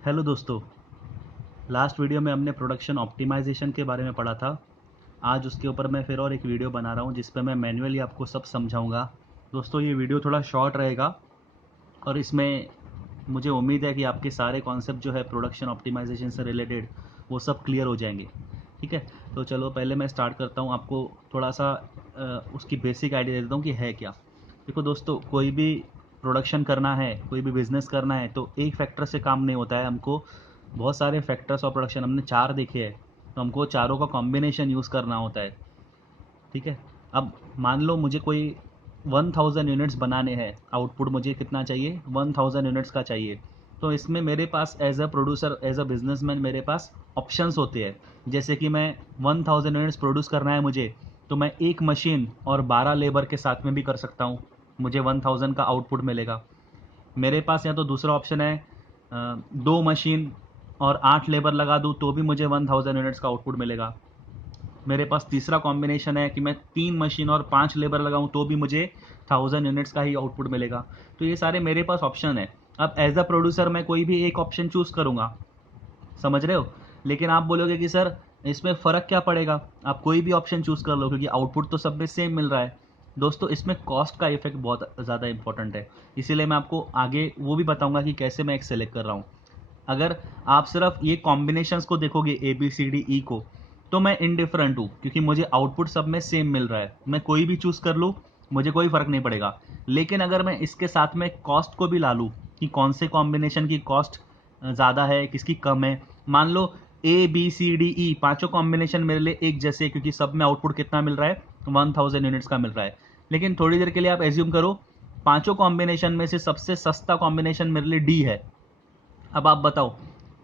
Hello दोस्तों। Last video में हमने प्रोडक्शन ऑप्टिमाइजेशन के बारे में पढ़ा था। आज उसके ऊपर मैं फिर और एक वीडियो बना रहा हूँ जिस पे मैं मैन्युअली आपको सब समझाऊंगा। दोस्तों ये वीडियो थोड़ा शॉर्ट रहेगा और इसमें मुझे उम्मीद है कि आपके सारे कॉन्सेप्ट जो है प्रोडक्शन ऑप्टिमाइजेशन से रिलेटेड वो सब क्लियर हो जाएंगे। ठीक है, तो चलो पहले मैं स्टार्ट करता हूँ, आपको थोड़ा सा उसकी बेसिक आइडिया दे देता हूँ कि है क्या। देखो दोस्तों, कोई भी प्रोडक्शन करना है, कोई भी बिज़नेस करना है तो एक फैक्टर से काम नहीं होता है। हमको बहुत सारे फैक्टर्स ऑफ प्रोडक्शन हमने 4 देखे हैं, तो हमको चारों का कॉम्बिनेशन यूज़ करना होता है। ठीक है, अब मान लो मुझे कोई 1000 यूनिट्स बनाने हैं, आउटपुट मुझे कितना चाहिए, 1000 यूनिट्स का चाहिए। तो इसमें मेरे पास as a producer, as a businessman मेरे पास ऑप्शंस होते हैं। जैसे कि मैं 1000 यूनिट्स प्रोड्यूस करना है मुझे, तो मैं एक मशीन और 12 लेबर के साथ में भी कर सकता हूँ, मुझे 1000 का आउटपुट मिलेगा। मेरे पास या तो दूसरा ऑप्शन है, दो मशीन और 8 लेबर लगा दूँ तो भी मुझे 1000 यूनिट्स का आउटपुट मिलेगा। मेरे पास तीसरा कॉम्बिनेशन है कि मैं 3 मशीन और 5 लेबर लगाऊं तो भी मुझे 1000 यूनिट्स का ही आउटपुट मिलेगा। तो ये सारे मेरे पास ऑप्शन है। अब एज अ प्रोड्यूसर मैं कोई भी एक ऑप्शन चूज करूंगा, समझ रहे हो। लेकिन आप बोलोगे कि सर इसमें फ़र्क क्या पड़ेगा, आप कोई भी ऑप्शन चूज कर लो क्योंकि आउटपुट तो सब में सेम मिल रहा है। दोस्तों इसमें कॉस्ट का इफेक्ट बहुत ज़्यादा इंपॉर्टेंट है, इसीलिए मैं आपको आगे वो भी बताऊंगा कि कैसे मैं एक सेलेक्ट कर रहा हूँ। अगर आप सिर्फ ये कॉम्बिनेशंस को देखोगे ए बी सी डी ई को, तो मैं इनडिफरेंट हूँ क्योंकि मुझे आउटपुट सब में सेम मिल रहा है, मैं कोई भी चूज कर लूँ मुझे कोई फर्क नहीं पड़ेगा। लेकिन अगर मैं इसके साथ में कॉस्ट को भी ला लूँ कि कौन से कॉम्बिनेशन की कॉस्ट ज़्यादा है, किसकी कम है। मान लो ए बी सी डी ई पांचों कॉम्बिनेशन मेरे लिए एक जैसे, क्योंकि सब में आउटपुट कितना मिल रहा है, 1000 यूनिट्स का मिल रहा है। लेकिन थोड़ी देर के लिए आप एज्यूम करो पांचों कॉम्बिनेशन में से सबसे सस्ता कॉम्बिनेशन मेरे लिए डी है। अब आप बताओ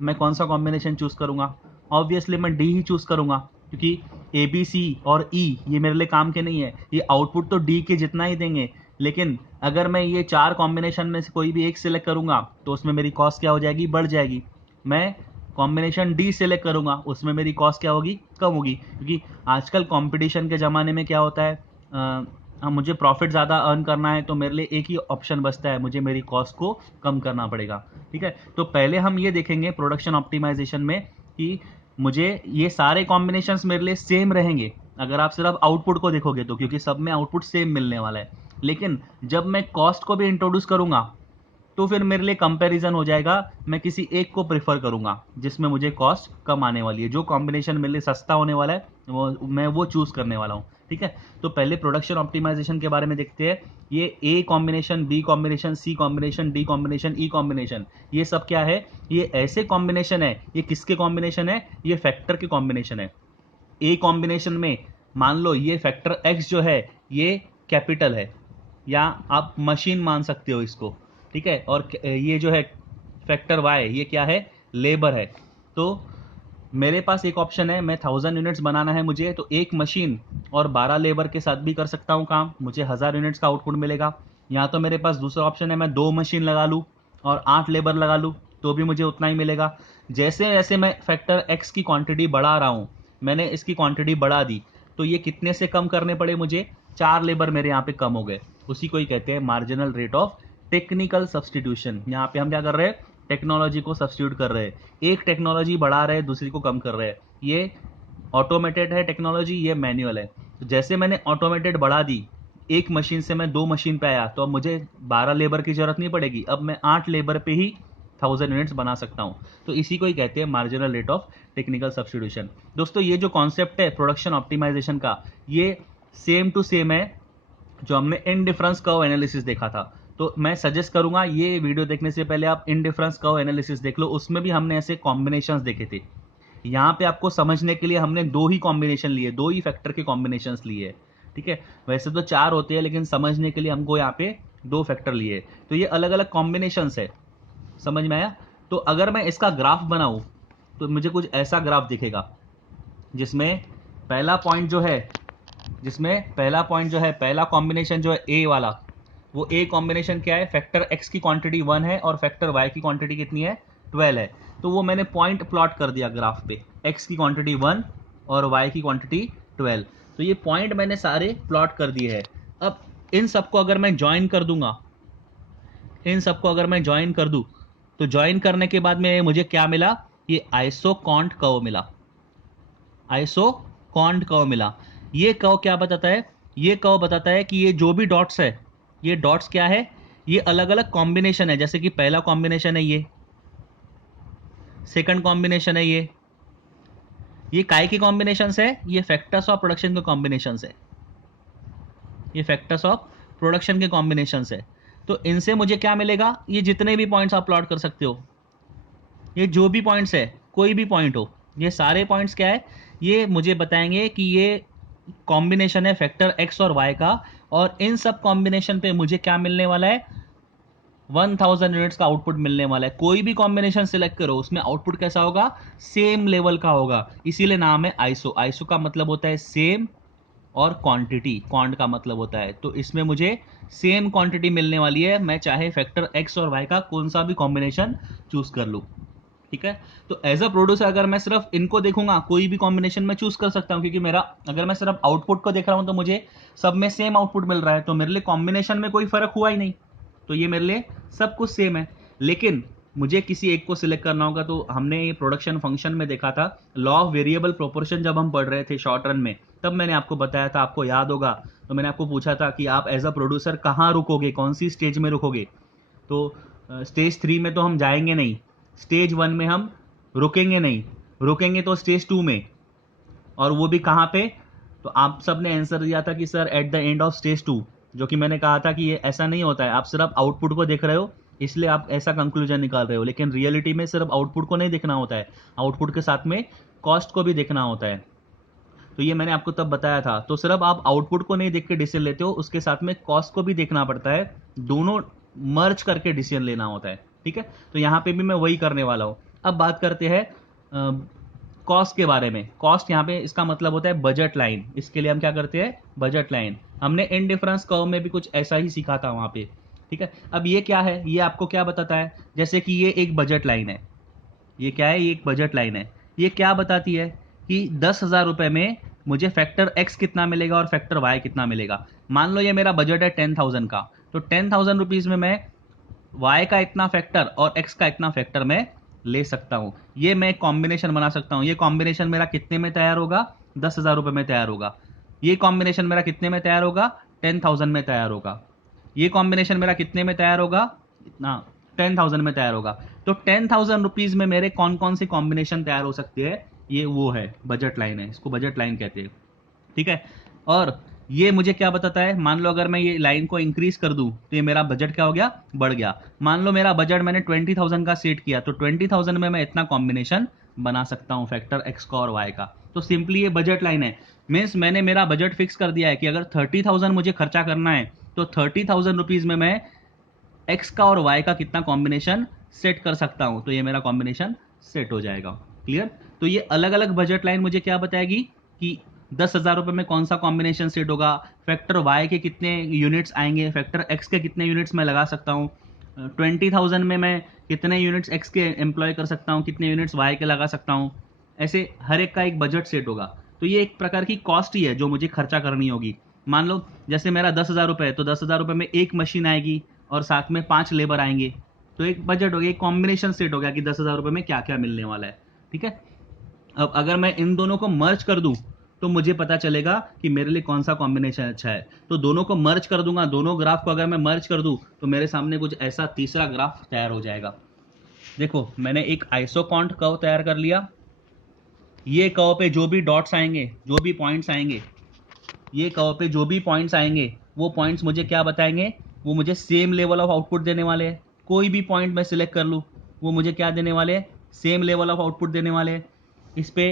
मैं कौन सा कॉम्बिनेशन चूज करूंगा। ऑब्वियसली मैं डी ही चूज करूंगा क्योंकि ए बी सी और ई ये मेरे लिए काम के नहीं है, ये आउटपुट तो डी के जितना ही देंगे। लेकिन अगर मैं ये 4 कॉम्बिनेशन में से कोई भी एक सिलेक्ट करूंगा तो उसमें मेरी कॉस्ट क्या हो जाएगी, बढ़ जाएगी। मैं कॉम्बिनेशन डी सेलेक्ट करूंगा उसमें मेरी कॉस्ट क्या होगी, कम होगी। क्योंकि आजकल कंपटीशन के ज़माने में क्या होता है, मुझे प्रॉफिट ज़्यादा अर्न करना है तो मेरे लिए एक ही ऑप्शन बचता है, मुझे मेरी कॉस्ट को कम करना पड़ेगा। ठीक है, तो पहले हम ये देखेंगे प्रोडक्शन ऑप्टिमाइजेशन में कि मुझे ये सारे कॉम्बिनेशंस मेरे लिए सेम रहेंगे अगर आप सिर्फ आउटपुट को देखोगे तो, क्योंकि सब में आउटपुट सेम मिलने वाला है। लेकिन जब मैं कॉस्ट को भी इंट्रोड्यूस करूंगा तो फिर मेरे लिए कंपैरिजन हो जाएगा, मैं किसी एक को प्रेफर करूंगा जिसमें मुझे कॉस्ट कम आने वाली है, जो कॉम्बिनेशन मेरे लिए सस्ता होने वाला है मैं वो चूज करने वाला हूँ। ठीक है, तो पहले प्रोडक्शन ऑप्टिमाइजेशन के बारे में देखते हैं। ये A combination, B combination, C combination, D combination, E combination, ये सब क्या है, ये ऐसे कॉम्बिनेशन है। ये किसके कॉम्बिनेशन है, ये फैक्टर के कॉम्बिनेशन है। ए कॉम्बिनेशन में मान लो ये फैक्टर एक्स जो है ये कैपिटल है, या आप मशीन मान सकते हो इसको। ठीक है, और ये जो है फैक्टर वाई ये क्या है, लेबर है। तो मेरे पास एक ऑप्शन है, मैं 1000 यूनिट्स बनाना है मुझे, तो एक मशीन और 12 लेबर के साथ भी कर सकता हूँ काम, मुझे 1000 यूनिट्स का आउटपुट मिलेगा। या तो मेरे पास दूसरा ऑप्शन है, मैं दो मशीन लगा लूँ और 8 लेबर लगा लूँ तो भी मुझे उतना ही मिलेगा। जैसे जैसे मैं फैक्टर एक्स की क्वांटिटी बढ़ा रहा हूँ, मैंने इसकी क्वांटिटी बढ़ा दी तो ये कितने से कम करने पड़े मुझे, 4 लेबर मेरे यहाँ पे कम हो गए। उसी को ही कहते हैं marginal rate of technical substitution. यहाँ पे हम क्या कर रहे हैं, टेक्नोलॉजी को सब्सटीट्यूट कर रहे हैं। एक टेक्नोलॉजी बढ़ा रहे हैं, दूसरी को कम कर रहे हैं। ये ऑटोमेटेड है टेक्नोलॉजी, ये मैनुअल है। तो जैसे मैंने ऑटोमेटेड बढ़ा दी, एक मशीन से मैं दो मशीन पे आया तो अब मुझे 12 लेबर की जरूरत नहीं पड़ेगी, अब मैं 8 लेबर पे ही 1000 यूनिट्स बना सकता हूँ। तो इसी को ही कहते हैं marginal rate of technical substitution. दोस्तों ये जो कॉन्सेप्ट है प्रोडक्शन ऑप्टिमाइजेशन का, ये सेम टू सेम है जो हमने इनडिफरेंस कर्व एनालिसिस देखा था। तो मैं सजेस्ट करूंगा ये वीडियो देखने से पहले आप इनडिफरेंस कर्व एनालिसिस देख लो, उसमें भी हमने ऐसे कॉम्बिनेशंस देखे थे। यहाँ पे आपको समझने के लिए हमने दो ही कॉम्बिनेशन लिए, दो ही फैक्टर के कॉम्बिनेशंस लिए। ठीक है, वैसे तो 4 होते हैं लेकिन समझने के लिए हमको यहाँ पे दो फैक्टर लिए। तो ये अलग अलग कॉम्बिनेशंस है, समझ में आया। तो अगर मैं इसका ग्राफ बनाऊं तो मुझे कुछ ऐसा ग्राफ दिखेगा जिसमें पहला पॉइंट जो है, पहला कॉम्बिनेशन जो है ए वाला, वो ए कॉम्बिनेशन क्या है, फैक्टर एक्स की क्वांटिटी 1 है और फैक्टर वाई की क्वांटिटी कितनी है, 12 है। तो वो मैंने पॉइंट प्लॉट कर दिया ग्राफ पे, एक्स की क्वांटिटी 1 और वाई की क्वांटिटी 12। तो ये पॉइंट मैंने सारे प्लॉट कर दिए हैं। अब इन सबको अगर मैं ज्वाइन कर दूंगा, इन सबको अगर मैं ज्वाइन कर दूं तो ज्वाइन करने के बाद में मुझे क्या मिला, ये आइसोकॉन्ट कर्व मिला, आइसोकॉन्ट कर्व मिला। ये कर्व क्या बताता है, ये कर्व बताता है कि ये जो भी डॉट्स है, ये डॉट्स क्या है, ये अलग अलग कॉम्बिनेशन है। जैसे कि पहला कॉम्बिनेशन है ये, सेकंड कॉम्बिनेशन है ये काय की कॉम्बिनेशन है, ये फैक्टर्स ऑफ प्रोडक्शन के कॉम्बिनेशन है, ये फैक्टर्स ऑफ प्रोडक्शन के कॉम्बिनेशन है। तो इनसे मुझे क्या मिलेगा, ये जितने भी पॉइंट्स आप प्लॉट कर सकते हो, ये जो भी पॉइंट्स है, कोई भी पॉइंट हो, ये सारे पॉइंट्स क्या है, ये मुझे बताएंगे कि ये कॉम्बिनेशन है फैक्टर एक्स और वाई का, और इन सब कॉम्बिनेशन पे मुझे क्या मिलने वाला है, 1000 यूनिट्स का आउटपुट मिलने वाला है। कोई भी कॉम्बिनेशन सिलेक्ट करो, उसमें आउटपुट कैसा होगा, सेम लेवल का होगा, इसीलिए नाम है आइसो। आइसो का मतलब होता है सेम, और क्वांटिटी, क्वांट का मतलब होता है, तो इसमें मुझे सेम क्वांटिटी मिलने वाली है, मैं चाहे फैक्टर एक्स और वाई का कौन सा भी कॉम्बिनेशन चूज कर लूँ। ठीक है, तो एज अ प्रोड्यूसर अगर मैं सिर्फ इनको देखूंगा, कोई भी कॉम्बिनेशन में चूज कर सकता हूं, क्योंकि मेरा, अगर मैं सिर्फ आउटपुट को देख रहा हूं तो मुझे सब में सेम आउटपुट मिल रहा है, तो मेरे लिए कॉम्बिनेशन में कोई फर्क हुआ ही नहीं, तो ये मेरे लिए सब कुछ सेम है। लेकिन मुझे किसी एक को सिलेक्ट करना होगा, तो हमने ये प्रोडक्शन फंक्शन में देखा था, लॉ ऑफ वेरिएबल प्रोपोर्शन जब हम पढ़ रहे थे शॉर्ट रन में, तब मैंने आपको बताया था, आपको याद होगा, तो मैंने आपको पूछा था कि आप एज अ प्रोड्यूसर कहाँ रुकोगे, कौन सी स्टेज में रुकोगे। तो स्टेज 3 में तो हम जाएंगे नहीं, स्टेज 1 में हम रुकेंगे नहीं, रुकेंगे तो स्टेज 2 में, और वो भी कहाँ पे, तो आप सब ने आंसर दिया था कि sir at the end of stage 2, जो कि मैंने कहा था कि ये ऐसा नहीं होता है, आप सिर्फ आउटपुट को देख रहे हो इसलिए आप ऐसा कंक्लूजन निकाल रहे हो, लेकिन रियलिटी में सिर्फ आउटपुट को नहीं देखना होता है, आउटपुट के साथ में कॉस्ट को भी देखना होता है। तो ये मैंने आपको तब बताया था, तो सिर्फ आप आउटपुट को नहीं देख के डिसीजन लेते हो, उसके साथ में कॉस्ट को भी देखना पड़ता है, दोनों मर्ज करके डिसीजन लेना होता है। ठीक है, तो यहाँ पे भी मैं वही करने वाला हूँ। अब बात करते हैं कॉस्ट के बारे में। कॉस्ट यहाँ पे इसका मतलब होता है बजट लाइन, इसके लिए हम क्या करते हैं, बजट लाइन। हमने इन डिफरेंस कर्व में भी कुछ ऐसा ही सीखा था वहाँ पे। ठीक है, अब ये क्या है, ये आपको क्या बताता है, जैसे कि ये एक बजट लाइन है, ये क्या है, ये एक बजट लाइन है, ये क्या बताती है कि 10,000 रुपए में मुझे फैक्टर एक्स कितना मिलेगा और फैक्टर वाई कितना मिलेगा। मान लो ये मेरा बजट है 10,000 का, तो 10,000 रुपीज में मैं वाई का इतना फैक्टर और एक्स का इतना फैक्टर मैं ले सकता हूं। ये मैं एक कॉम्बिनेशन बना सकता हूं। ये कॉम्बिनेशन मेरा कितने में तैयार होगा, 10,000 रुपए में तैयार होगा। ये कॉम्बिनेशन मेरा कितने में तैयार होगा, 10,000 में तैयार होगा। ये कॉम्बिनेशन मेरा कितने में तैयार होगा, इतना 10,000 में तैयार होगा। तो 10,000 रुपीज में मेरे कौन कौन से कॉम्बिनेशन तैयार हो सकते हैं, ये वो है बजट लाइन है, इसको बजट लाइन कहते हैं। ठीक है, और ये मुझे क्या बताता है, मान लो अगर मैं ये लाइन को इंक्रीज कर दूं तो ये मेरा बजट क्या हो गया, बढ़ गया। मान लो मेरा बजट मैंने 20,000 का सेट किया, तो 20,000 में मैं इतना कॉम्बिनेशन बना सकता हूं फैक्टर एक्स का और वाई का। तो सिंपली ये बजट लाइन है, मीन्स मैंने मेरा बजट फिक्स कर दिया है कि अगर 30,000 मुझे खर्चा करना है, तो 30,000 रुपीज में मैं एक्स का और वाई का कितना कॉम्बिनेशन सेट कर सकता हूं, तो ये मेरा कॉम्बिनेशन सेट हो जाएगा। क्लियर, तो ये अलग अलग बजट लाइन मुझे क्या बताएगी कि 10,000 रुपए में कौन सा कॉम्बिनेशन सेट होगा, फैक्टर वाई के कितने यूनिट्स आएंगे, फैक्टर एक्स के कितने यूनिट्स मैं लगा सकता हूँ, 20,000 में मैं कितने यूनिट्स एक्स के एम्प्लॉय कर सकता हूँ, कितने यूनिट्स वाई के लगा सकता हूँ। ऐसे हर एक का एक बजट सेट होगा। तो ये एक प्रकार की कॉस्ट ही है जो मुझे खर्चा करनी होगी। मान लो जैसे मेरा 10,000 रुपए है, तो 10,000 रुपए में एक मशीन आएगी और साथ में 5 लेबर आएंगे, तो एक बजट हो गया, एक कॉम्बिनेशन सेट हो गया कि 10,000 रुपए में क्या क्या मिलने वाला है। ठीक है, अब अगर मैं इन दोनों को मर्ज कर दूं तो मुझे पता चलेगा कि मेरे लिए कौन सा कॉम्बिनेशन अच्छा है। तो दोनों को मर्ज कर दूंगा, दोनों ग्राफ को अगर मैं मर्ज कर दूं तो मेरे सामने कुछ ऐसा तीसरा ग्राफ तैयार हो जाएगा। देखो मैंने एक आइसोकॉन्ट कर्व तैयार कर लिया, ये कर्व पे जो भी डॉट्स आएंगे, जो भी पॉइंट्स आएंगे, ये कर्व पे जो भी पॉइंट्स आएंगे, वो पॉइंट्स मुझे क्या बताएंगे, वो मुझे सेम लेवल ऑफ आउटपुट देने वाले हैं। कोई भी पॉइंट मैं सिलेक्ट कर लूँ, वो मुझे क्या देने वाले हैं, सेम लेवल ऑफ आउटपुट देने वाले हैं। इस पे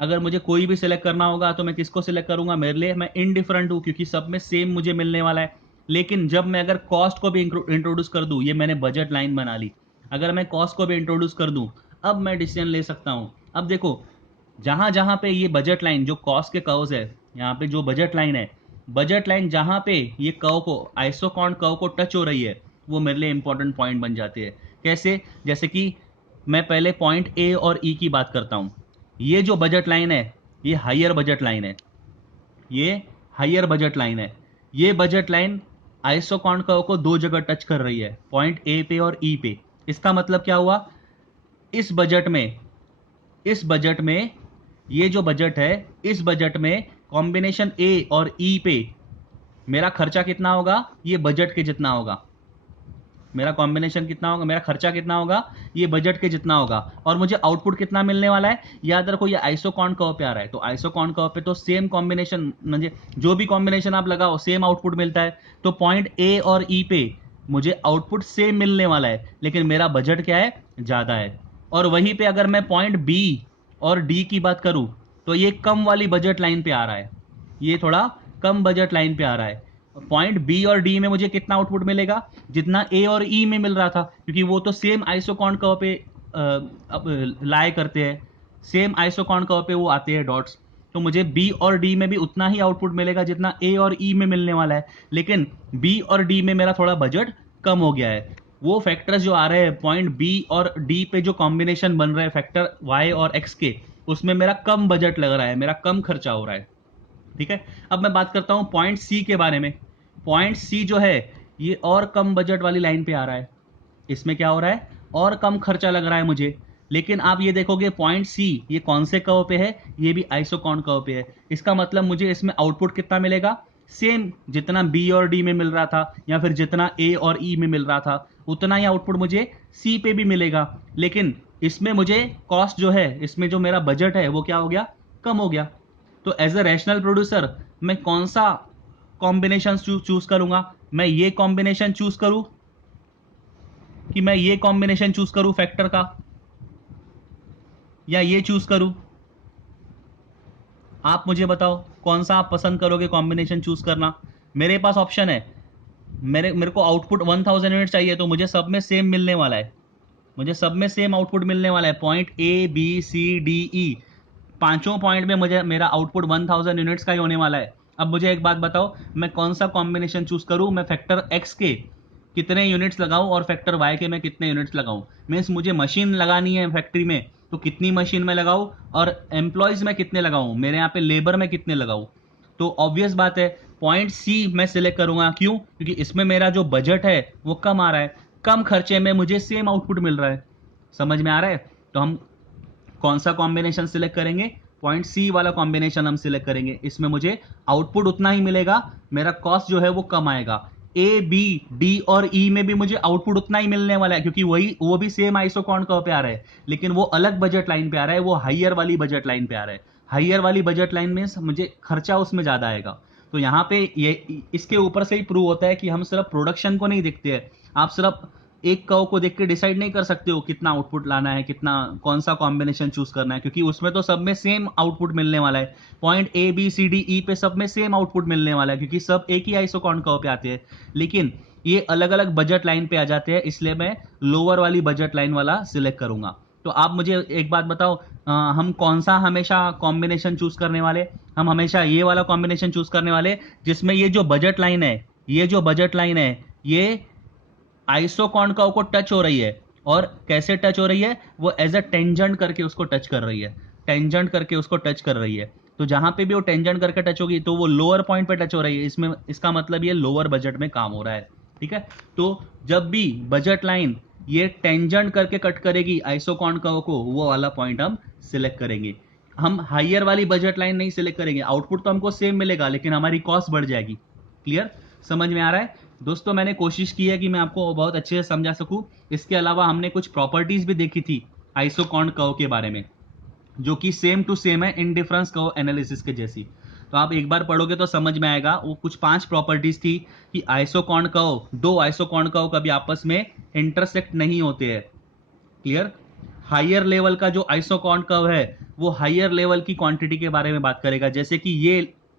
अगर मुझे कोई भी सिलेक्ट करना होगा तो मैं किसको सिलेक्ट करूंगा, मेरे लिए मैं इनडिफरेंट हूँ, क्योंकि सब में सेम मुझे मिलने वाला है। लेकिन जब मैं अगर कॉस्ट को भी इंट्रोड्यूस कर दूँ, ये मैंने बजट लाइन बना ली, अगर मैं कॉस्ट को भी इंट्रोड्यूस कर दूँ, अब मैं डिसीजन ले सकता हूँ। अब देखो जहां जहां पे ये बजट लाइन जो कॉस्ट के कर्व्स है, यहाँ पे जो बजट लाइन है, बजट लाइन जहां पे ये कर्व को, आइसोकॉन्ट कर्व को टच हो रही है, वो मेरे लिए इंपॉर्टेंट पॉइंट बन जाते हैं। कैसे, जैसे कि मैं पहले पॉइंट ए और ई की बात करता हूं। ये जो बजट लाइन है, ये हायर बजट लाइन है, ये हायर बजट लाइन है। ये बजट लाइन आइसोकॉन्ट कर्व को दो जगह टच कर रही है, पॉइंट ए पे और ई पे। इसका मतलब क्या हुआ, इस बजट में ये जो बजट है, इस बजट में कॉम्बिनेशन ए और ई पे मेरा खर्चा कितना होगा, ये बजट के जितना होगा। मेरा कॉम्बिनेशन कितना होगा, मेरा खर्चा कितना होगा, ये बजट के जितना होगा। और मुझे आउटपुट कितना मिलने वाला है, याद रखो ये आइसोकॉन कर्व पे आ रहा है, तो आइसोकॉन कर्व पे तो सेम कॉम्बिनेशन, म्हणजे जो भी कॉम्बिनेशन आप लगाओ सेम आउटपुट मिलता है। तो पॉइंट ए और ई पे मुझे आउटपुट सेम मिलने वाला है, लेकिन मेरा बजट क्या है, ज्यादा है। और वहीं पे अगर मैं पॉइंट बी और डी की बात करूं, तो ये कम वाली बजट लाइन पे आ रहा है, ये थोड़ा कम बजट लाइन पे आ रहा है। पॉइंट बी और डी में मुझे कितना आउटपुट मिलेगा, जितना ए और ई में मिल रहा था, क्योंकि वो तो सेम आइसोकॉन कर्व पे लाए करते हैं, सेम आइसोकॉन कर्व पे वो आते हैं डॉट्स। तो मुझे बी और डी में भी उतना ही आउटपुट मिलेगा जितना ए और ई में मिलने वाला है, लेकिन बी और डी में मेरा थोड़ा बजट कम हो गया है। वो फैक्टर्स जो आ रहे हैं पॉइंट बी और डी पे, जो कॉम्बिनेशन बन रहे हैं फैक्टर वाई और एक्स के, उसमें मेरा कम बजट लग रहा है, मेरा कम खर्चा हो रहा है। ठीक है, अब मैं बात करता हूं पॉइंट सी के बारे में। पॉइंट सी जो है ये और कम बजट वाली लाइन पे आ रहा है, इसमें क्या हो रहा है, और कम खर्चा लग रहा है मुझे। लेकिन आप ये देखोगे पॉइंट सी ये कौन से कर्व पे है, ये भी आइसोकॉन कर्व पे है। इसका मतलब मुझे इसमें आउटपुट कितना मिलेगा, सेम जितना बी और डी में मिल रहा था, या फिर जितना ए और ई में मिल रहा था, उतना ही आउटपुट मुझे सी पे भी मिलेगा। लेकिन इसमें मुझे कॉस्ट जो है, इसमें जो मेरा बजट है वो क्या हो गया, कम हो गया। तो एज अ रैशनल प्रोड्यूसर मैं कौन सा कॉम्बिनेशन चूज करूंगा, मैं ये कॉम्बिनेशन चूज करूं कि मैं ये कॉम्बिनेशन चूज करूं फैक्टर का, या ये चूज करूं? आप मुझे बताओ कौन सा आप पसंद करोगे कॉम्बिनेशन चूज करना। मेरे पास ऑप्शन है, मेरे को आउटपुट 1000 यूनिट चाहिए, तो मुझे सब में सेम मिलने वाला है, मुझे सब में सेम आउटपुट मिलने वाला है। Point A B C D E, पांचों पॉइंट में मुझे मेरा आउटपुट 1000 यूनिट्स का ही होने वाला है। अब मुझे एक बात बताओ, मैं कौन सा कॉम्बिनेशन चूज करूं, मैं फैक्टर एक्स के कितने यूनिट्स लगाऊं और फैक्टर वाई के मैं कितने यूनिट्स लगाऊं। मीन्स मुझे मशीन लगानी है फैक्ट्री में, तो कितनी मशीन में लगाऊं, और एम्प्लॉयज में कितने लगाऊं, मेरे यहाँ पे लेबर में कितने लगाऊं। तो ऑब्वियस बात है पॉइंट सी मैं सिलेक्ट करूंगा। क्यों? क्योंकि इसमें मेरा जो बजट है वो कम आ रहा है, कम खर्चे में मुझे सेम आउटपुट मिल रहा है। समझ में आ रहा है? तो हम कौन सा कॉम्बिनेशन सिलेक्ट करेंगे, पॉइंट सी वाला कॉम्बिनेशन हम सिलेक्ट करेंगे। इसमें मुझे आउटपुट उतना ही मिलेगा, मेरा कॉस्ट जो है वो कम आएगा। ए बी डी और ई में भी मुझे आउटपुट उतना ही मिलने वाला है, क्योंकि वो भी सेम आइसोकॉन कर्व पे आ रहा है, लेकिन वो अलग बजट लाइन पे आ रहा है, वो हाइयर वाली बजट लाइन पे आ रहा है। हाइयर वाली बजट लाइन में मुझे खर्चा उसमें ज्यादा आएगा। तो यहाँ पे ये इसके ऊपर से ही प्रूव होता है कि हम सिर्फ प्रोडक्शन को नहीं देखते हैं, आप सिर्फ एक कर्व को देख के डिसाइड नहीं कर सकते हो कितना आउटपुट लाना है, कितना कौन सा कॉम्बिनेशन चूज करना है, क्योंकि उसमें तो सब में सेम आउटपुट मिलने वाला है। Point A B C D E पे सब में सेम आउटपुट मिलने वाला है, क्योंकि सब एक ही आइसोकॉन कर्व पे आते हैं। लेकिन ये अलग अलग बजट लाइन पे आ जाते हैं, इसलिए मैं लोअर वाली बजट लाइन वाला सिलेक्ट करूंगा। तो आप मुझे एक बात बताओ, हम कौन सा हमेशा कॉम्बिनेशन चूज करने वाले, हम हमेशा ये वाला कॉम्बिनेशन चूज करने वाले जिसमें ये जो बजट लाइन है, ये जो बजट लाइन है ये आइसोकॉन कर्व को टच हो रही है। और कैसे टच हो रही है, वो एज अ टेंजेंट करके उसको टच कर रही है, टेंजेंट करके उसको टच कर रही है। तो जहां पे भी वो टेंजेंट करके टच होगी तो वो लोअर पॉइंट पे टच हो रही है, इसमें इसका मतलब ये लोअर बजट में काम हो रहा है। ठीक है, तो जब भी बजट लाइन ये टेंजेंट करके कट करेगी आइसोकॉन कर्व को, वो वाला पॉइंट हम सिलेक्ट करेंगे। हम हाइयर वाली बजट लाइन नहीं सिलेक्ट करेंगे, आउटपुट तो हमको सेम मिलेगा लेकिन हमारी कॉस्ट बढ़ जाएगी। क्लियर? समझ में आ रहा है दोस्तों? मैंने कोशिश की है कि मैं आपको बहुत अच्छे से समझा सकूं। इसके अलावा हमने कुछ प्रॉपर्टीज भी देखी थी आइसोकॉन कर्व के बारे में, जो कि सेम टू सेम है इंडिफरेंस कर्व एनालिसिस के जैसी। तो आप एक बार पढ़ोगे तो समझ में आएगा। वो कुछ 5 प्रॉपर्टीज थी कि आइसोकॉन कर्व, दो आइसोकॉन कर्व कभी आपस में इंटरसेक्ट नहीं होते हैं। क्लियर? हायर लेवल का जो आइसोकॉन कर्व है वो हायर लेवल की क्वांटिटी के बारे में बात करेगा, जैसे कि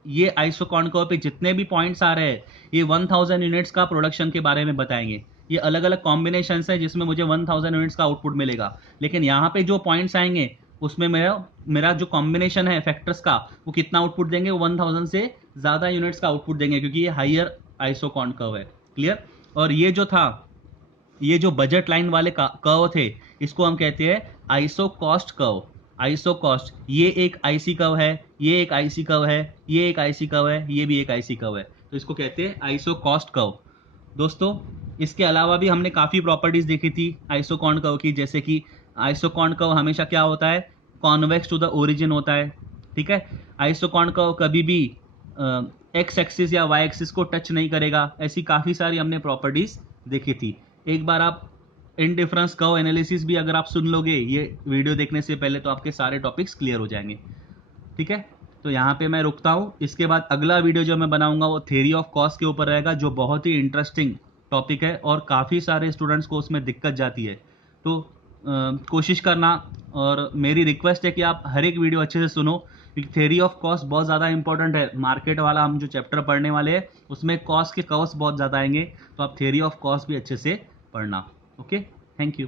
ये आइसोकॉन कर्व पे जितने भी पॉइंट्स आ रहे हैं ये 1000 यूनिट्स का प्रोडक्शन के बारे में बताएंगे। ये अलग अलग कॉम्बिनेशन है जिसमें मुझे 1000 यूनिट्स का आउटपुट मिलेगा। लेकिन यहाँ पे जो पॉइंट्स आएंगे उसमें मेरा जो कॉम्बिनेशन है फैक्टर्स का, वो कितना आउटपुट देंगे, वो 1000 से ज्यादा यूनिट्स का आउटपुट देंगे, क्योंकि ये हाइयर आइसोकॉन कर्व है। क्लियर? और ये जो था, ये जो बजट लाइन वाले कर्व थे, इसको हम कहते हैं iso cost curve. Iso cost, ये एक आईसी कर्व है, ये एक आईसी कर्व है, ये एक आईसी कर्व है, ये भी एक आईसी कर्व है, तो इसको कहते हैं आइसो कॉस्ट कर्व। दोस्तों इसके अलावा भी हमने काफ़ी प्रॉपर्टीज़ देखी थी आइसोकॉन्कव की, जैसे कि आइसोकॉन्कव हमेशा क्या होता है, कॉन्वेक्स टू द ओरिजिन होता है, ठीक है। आइसोकॉन्कव कभी भी एक्स एक्सिस या वाई एक्सिस को टच नहीं करेगा। ऐसी काफ़ी सारी हमने प्रॉपर्टीज़ देखी थी। एक बार आप इनडिफरेंस कर्व एनालिसिस भी अगर आप सुन लोगे ये वीडियो देखने से पहले, तो आपके सारे टॉपिक्स क्लियर हो जाएंगे, ठीक है। तो यहाँ पे मैं रुकता हूँ। इसके बाद अगला वीडियो जो मैं बनाऊंगा वो थ्योरी ऑफ कॉज के ऊपर रहेगा, जो बहुत ही इंटरेस्टिंग टॉपिक है और काफ़ी सारे स्टूडेंट्स को उसमें दिक्कत जाती है। तो कोशिश करना, और मेरी रिक्वेस्ट है कि आप हर एक वीडियो अच्छे से सुनो, क्योंकि थ्योरी ऑफ कॉस्ट बहुत ज़्यादा इंपॉर्टेंट है। मार्केट वाला हम जो चैप्टर पढ़ने वाले हैं उसमें कॉस्ट के कर्व्स बहुत ज़्यादा आएंगे, तो आप थ्योरी ऑफ कॉस्ट भी अच्छे से पढ़ना। Okay, thank you.